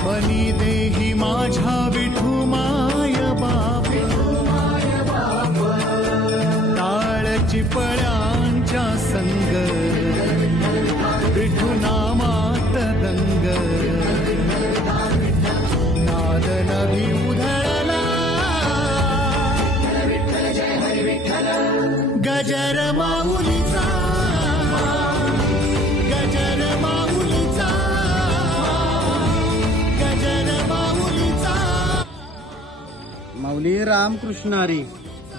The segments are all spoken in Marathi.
बनी देही माझ्या विठू माय बाप, टाळची पळ्यांच्या संग, विठू नामात दंग, नाद नभी उधळला, गजर माऊलीचा, गजर माऊलीचा, माऊली रामकृष्ण हरी.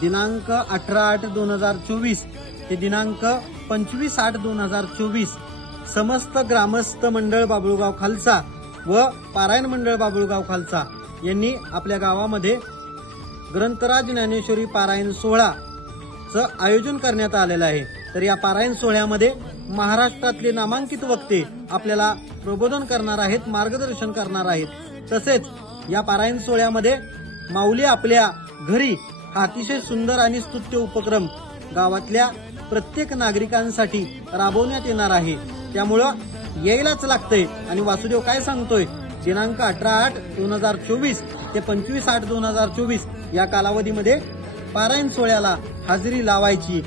दिनांक 18/8/2024 ते दिनांक 25/8/2024 समस्त ग्रामस्थ मंडळ बाबुळगाव खालसा व पारायण मंडळ बाबुळगाव खालसा यांनी आपल्या गावामध्ये ग्रंथराज ज्ञानेश्वरी पारायण सोहळाचं आयोजन करण्यात आलेलं आहे. तर या पारायण सोहळ्यामध्ये महाराष्ट्रातले नामांकित वक्ते आपल्याला प्रबोधन करणार आहेत, मार्गदर्शन करणार आहेत. तसेच या पारायण सोहळ्यामध्ये माऊली आपल्या घरी हा अतिशय सुंदर आणि स्तुत्य उपक्रम गावातल्या प्रत्येक नागरिकांसाठी राबवण्यात येणार आहे. त्यामुळं यायलाच लागतंय. आणि वासुदेव काय सांगतोय, दिनांक 18/8/2024 ते 25/8/2024 या कालावधीमध्ये पारायण सोहळ्याला हजेरी लावायची.